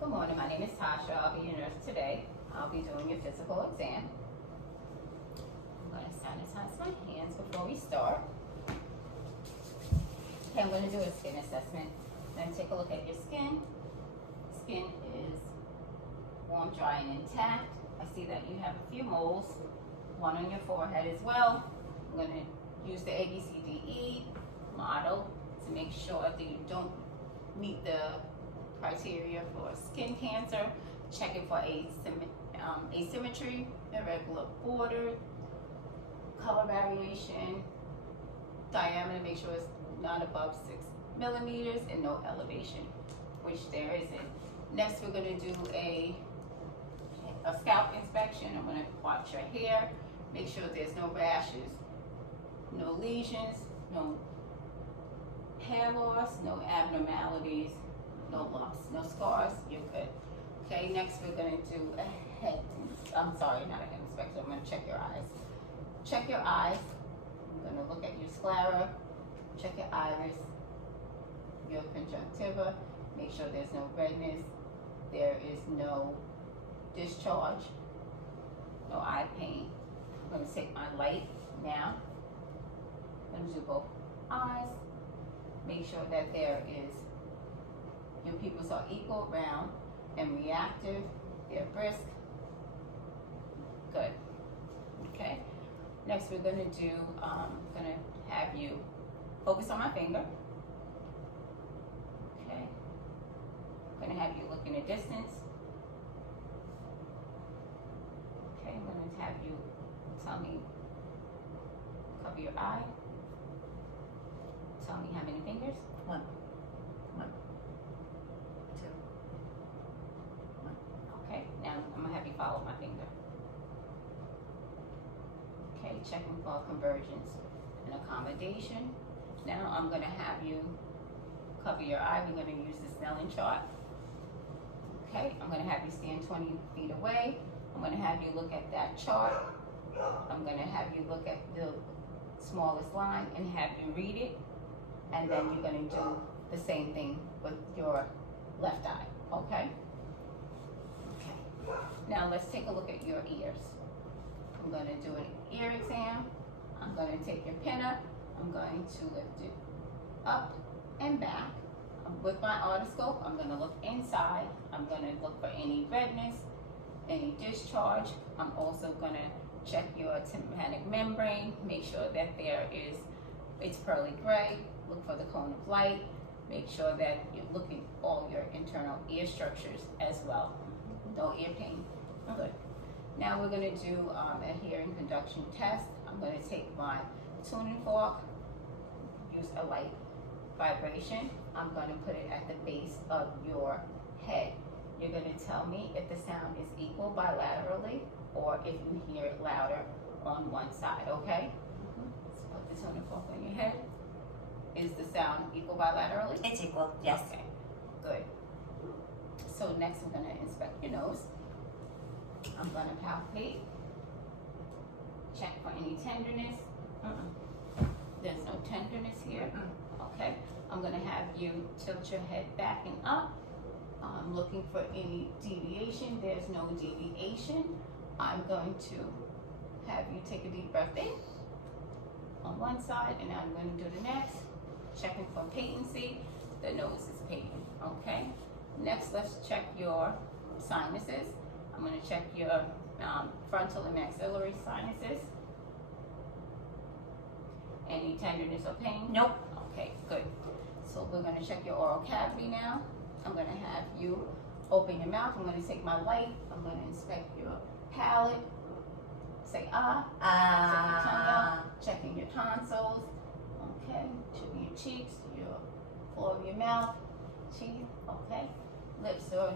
Good morning, my name is Tasha. I'll be your nurse today. I'll be doing your physical exam. I'm going to sanitize my hands before we start. Okay, I'm going to do a skin assessment. I'm going to take a look at your skin. Skin is warm, dry, and intact. I see that you have a few moles, one on your forehead as well. I'm going to use the ABCDE model to make sure that you don't meet the criteria for skin cancer. Checking for asymmetry, irregular border, color variation, diameter, make sure it's not above 6 millimeters, and no elevation, which there isn't. Next, we're going to do a scalp inspection. I'm going to watch your hair, make sure there's no rashes, no lesions, no hair loss, no abnormalities, no lumps, no scars. You're good. Okay, next we're going to do a head, not a head inspection. I'm going to check your eyes. Check your eyes. I'm going to look at your sclera, check your iris, your conjunctiva, make sure there's no redness, there is no discharge, no eye pain. I'm going to take my light now. I'm going to do both eyes. Make sure that your pupils are equal, round, and reactive. They're brisk. Good. Okay. Next, we're going to do, I'm going to have you focus on my finger. Okay. I'm going to have you look in the distance. Okay. I'm going to have you tell me, cover your eye. Tell me how many fingers? One, two, one. Okay, now I'm gonna have you follow my finger. Okay, checking for convergence and accommodation. Now I'm gonna have you cover your eye. We're gonna use the Snellen chart. Okay, I'm gonna have you stand 20 feet away. I'm gonna have you look at that chart. I'm gonna have you look at the smallest line and have you read it. And then you're going to do the same thing with your left eye, okay? Okay. Now let's take a look at your ears. I'm going to do an ear exam. I'm going to take your pinna. I'm going to lift it up and back. With my otoscope, I'm going to look inside. I'm going to look for any redness, any discharge. I'm also going to check your tympanic membrane, make sure that it's pearly gray. Look for the cone of light. Make sure that you're looking at all your internal ear structures as well. No ear pain. Good. Now we're going to do a hearing conduction test. I'm going to take my tuning fork, use a light vibration. I'm going to put it at the base of your head. You're going to tell me if the sound is equal bilaterally or if you hear it louder on one side, okay? So put the tuning fork on your head. Is the sound equal bilaterally? It's equal, yes. Okay, good. So next I'm going to inspect your nose. I'm going to palpate. Check for any tenderness. There's no tenderness here. Okay. I'm going to have you tilt your head back and up. I'm looking for any deviation. There's no deviation. I'm going to have you take a deep breath in on one side, and I'm going to do the next. Checking for patency. The nose is patent. Okay. Next, let's check your sinuses. I'm going to check your frontal and maxillary sinuses. Any tenderness or pain? Nope. Okay, good. So we're going to check your oral cavity now. I'm going to have you open your mouth. I'm going to take my light. I'm going to inspect your palate. Say ah. Check your tongue out. Checking your tonsils. Okay. Checking your cheeks, your floor of your mouth, teeth. Okay. Lips are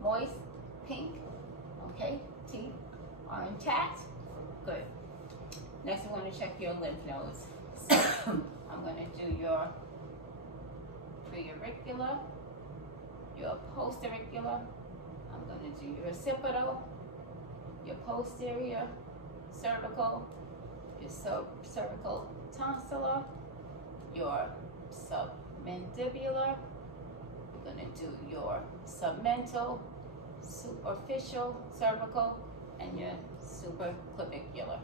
moist, pink. Okay. Teeth are intact. Good. Next, I'm going to check your lymph nodes. I'm going to do your preauricular, your postauricular. I'm going to do your occipital, your posterior, cervical, your cervical tonsillar, your submandibular. We're going to to do your submental, superficial, cervical, and your supraclavicular.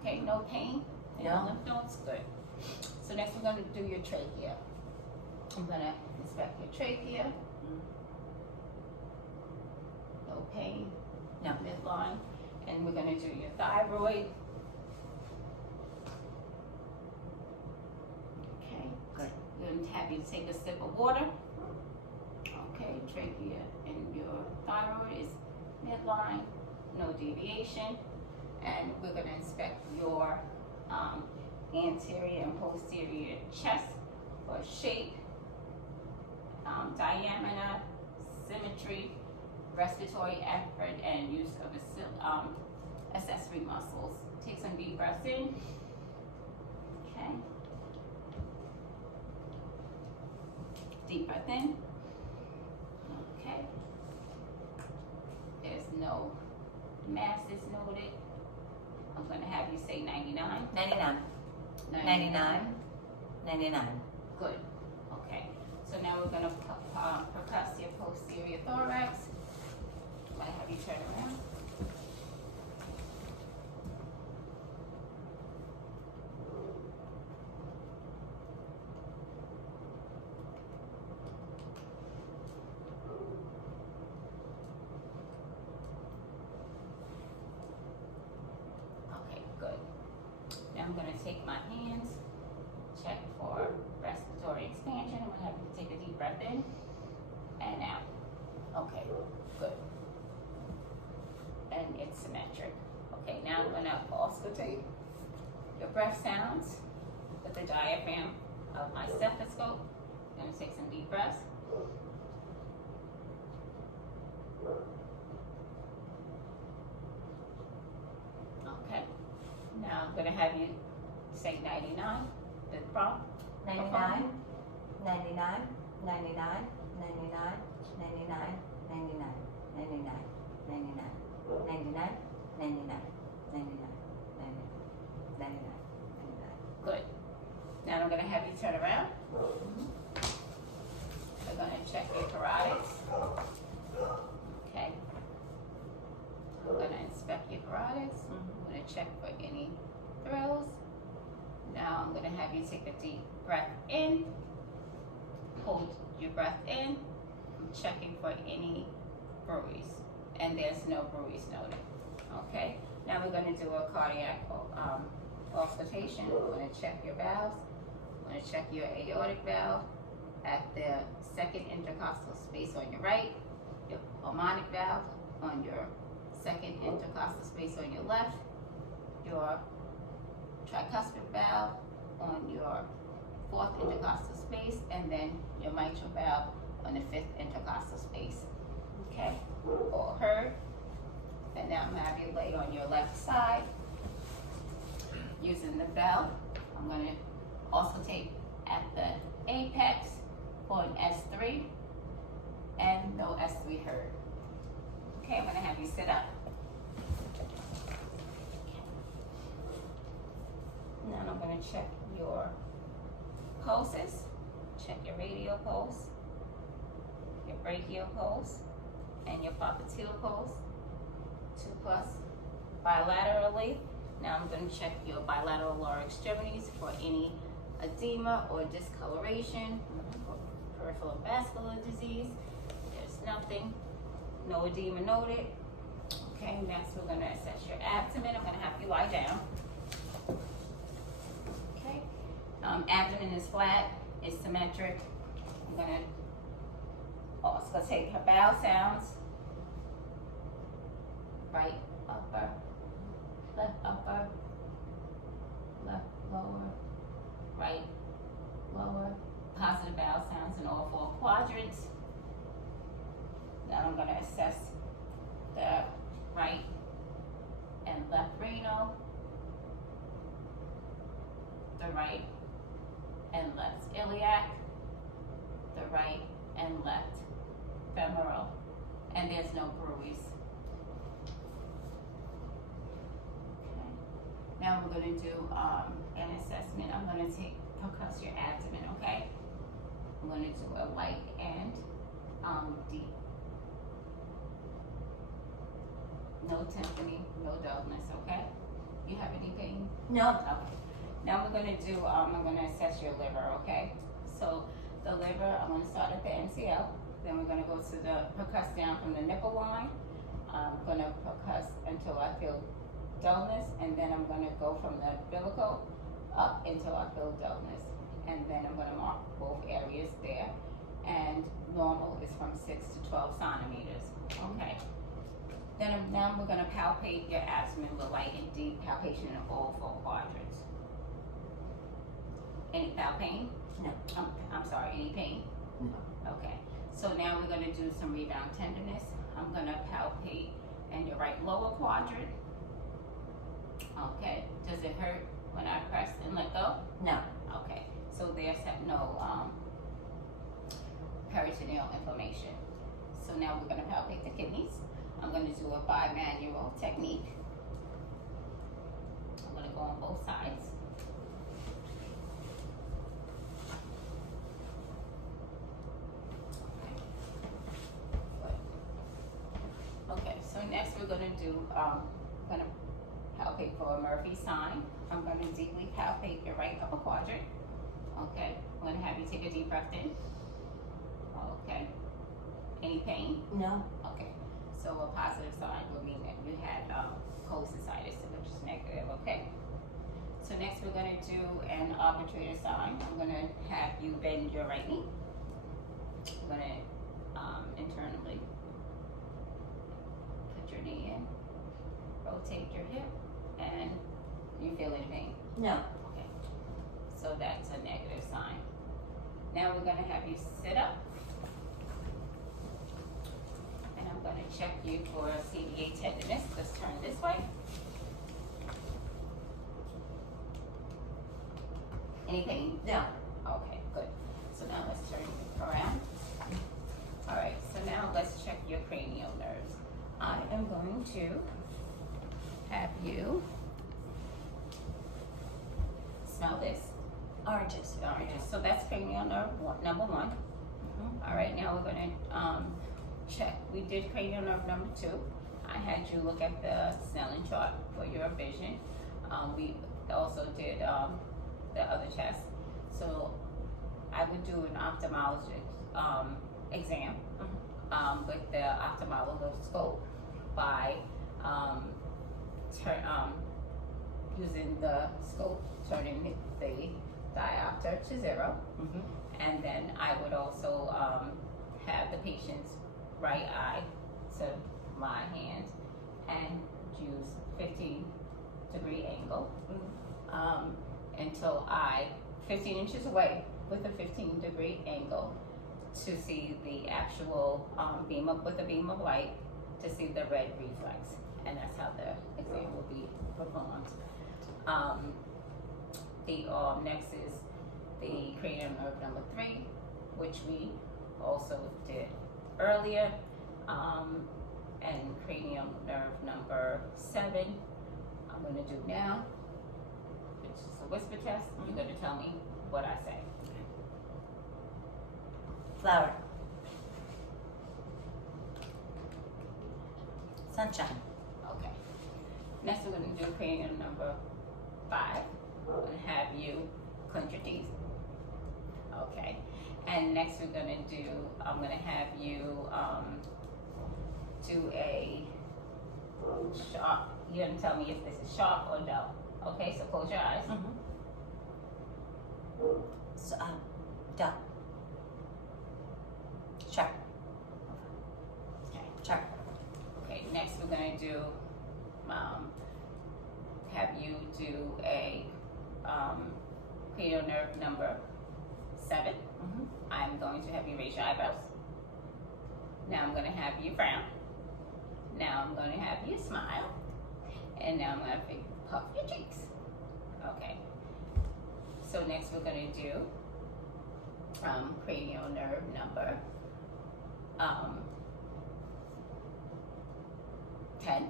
Okay, no pain? And No. no lymph nodes? Good. So next we're going to do your trachea. I'm going to inspect your trachea. No pain. No. Midline. And we're going to do your thyroid. Okay. Good. We're going to have you take a sip of water. Okay, trachea and your thyroid is midline, no deviation. And we're going to inspect your anterior and posterior chest for shape, diameter, symmetry, respiratory effort, and use of accessory muscles. Take some deep breaths in. Okay. Deep breath in. Okay. There's no masses noted. I'm going to have you say 99. 99. 99. 99. Good. Okay. So now we're going to percuss your posterior thorax. I'm going to have you turn around. Okay, good. Now I'm going to take my hands, check for respiratory expansion. I'm going to have you take a deep breath in and out. Okay, good. And it's symmetric. Okay, now I'm going to auscultate your breath sounds with the diaphragm of my stethoscope. I'm going to take some deep breaths. Okay. Now I'm going to have you say 99, the prompt. 99. 99. 99. 99. 99. 99. 99. 99. 99. 99. 99. 99. Good. Now I'm going to have you turn around. We're going to check your carotids. Okay. I'm going to inspect your carotids. I'm going to check for any thrills. Now I'm going to have you take a deep breath in. Hold your breath in. I'm checking for any bruise. And there's no bruise noted. Okay. Now we're going to do a cardiac auscultation. We're going to check your valves. We're going to check your aortic valve at the second intercostal space on your right, your pulmonic valve on your second intercostal space on your left, your tricuspid valve on your fourth intercostal space, and then your mitral valve on the fifth intercostal space. Okay, all heard. And now I'm going to have you lay on your left side using the bell. I'm going to auscultate at the apex for an S3 and no S3 heard. Okay, I'm going to have you sit up. Now I'm going to check your pulses. Check your radial pulse, your brachial pulse, and your popliteal pulse. 2+ bilaterally. Now I'm going to check your bilateral lower extremities for any edema or discoloration, or peripheral vascular disease. There's nothing, no edema noted. Okay, next we're going to assess your abdomen. I'm going to have you lie down. Okay, abdomen is flat, it's symmetric. I'm going to also take her bowel sounds. Right upper, left lower, right lower. Positive bowel sounds in all 4 quadrants. Now I'm going to assess the right and left renal, the right and left iliac, the right and left femoral, and there's no bruise. Now we're going to do an assessment. I'm going to percuss your abdomen, okay? I'm going to do a light and deep. No tympani, no dullness, okay? You have any pain? No. Okay. Now we're gonna do, I'm gonna assess your liver, okay? So the liver, I'm gonna start at the MCL, then we're gonna go to the percuss down from the nipple line. I'm gonna percuss until I feel dullness, and then I'm gonna go from the umbilical up until I feel dullness. And then I'm gonna mark both areas there. And normal is from 6 to 12 centimeters, okay? Then now we're gonna palpate your abdomen with light and deep palpation in all 4 quadrants. Any pain? No. I'm sorry, any pain? No. Okay, so now we're gonna do some rebound tenderness. I'm gonna palpate in your right lower quadrant. Okay, does it hurt when I press and let go? No. Okay, so there's no peritoneal inflammation. So now we're gonna palpate the kidneys. I'm gonna do a bimanual technique. I'm gonna go on both sides. Okay, so next we're gonna do, gonna palpate for a Murphy sign. I'm gonna deeply palpate your right upper quadrant. Okay, I'm gonna have you take a deep breath in. Okay. Any pain? No. Okay. So a positive sign would mean that you had cholecystitis, which is negative, okay? So next we're gonna do an arbitrator sign. I'm gonna have you bend your right knee. I'm gonna internally put your knee in, rotate your hip, and you feel any pain? No. Okay. So that's a negative sign. Now we're gonna have you sit up. And I'm gonna check you for CDA tenderness. Let's turn this way. Any pain? No. Okay, good. So now let's turn you around. All right, so now let's check your cranial nerves. I am going to have you smell this. Oranges. Oranges. So that's cranial nerve number 1. All right, now we're gonna check. We did cranial nerve number 2. I had you look at the Snellen chart for your vision. We also did the other test. So I would do an ophthalmologist exam with the ophthalmoscope by using the scope, turning the diopter to 0. And then I would also have the patient's right eye to my hand and use 15-degree angle until 15 inches away with a 15-degree angle to see the actual beam of light to see the red reflex, and that's how the exam will be performed. The next is the cranial nerve number 3, which we also did earlier, and cranial nerve number 7 I'm going to do now, which is a whisper test. You're going to tell me what I say. Flower. Sunshine. Okay. Next we're going to do cranial number 5. I'm going to have you clench your teeth. Okay. And next we're going to do, I'm going to have you do a sharp. You're going to tell me if this is sharp or dull. Okay, so close your eyes. So, duck. Sharp. Okay. Sharp. Okay, next we're going to do, have you do a cranial nerve number 7. I'm going to have you raise your eyebrows. Now I'm going to have you frown. Now I'm going to have you smile. And now I'm going to puff your cheeks. Okay. So next we're going to do cranial nerve number 10.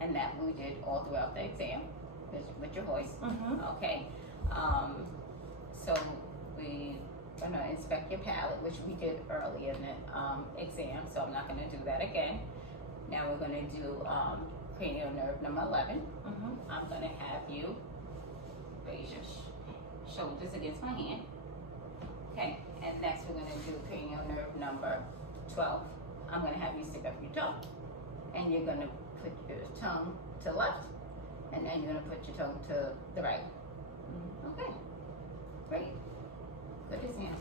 And that we did all throughout the exam with your voice. Okay. So we gonna inspect your palate, which we did earlier in the exam, so I'm not gonna do that again. Now we're gonna do cranial nerve number 11. Mm-hmm. I'm gonna have you raise your shoulders against my hand. Okay, and next we're gonna do cranial nerve number 12. I'm gonna have you stick up your tongue, and you're gonna put your tongue to the left, and then you're gonna put your tongue to the right. Okay, great. Good exam.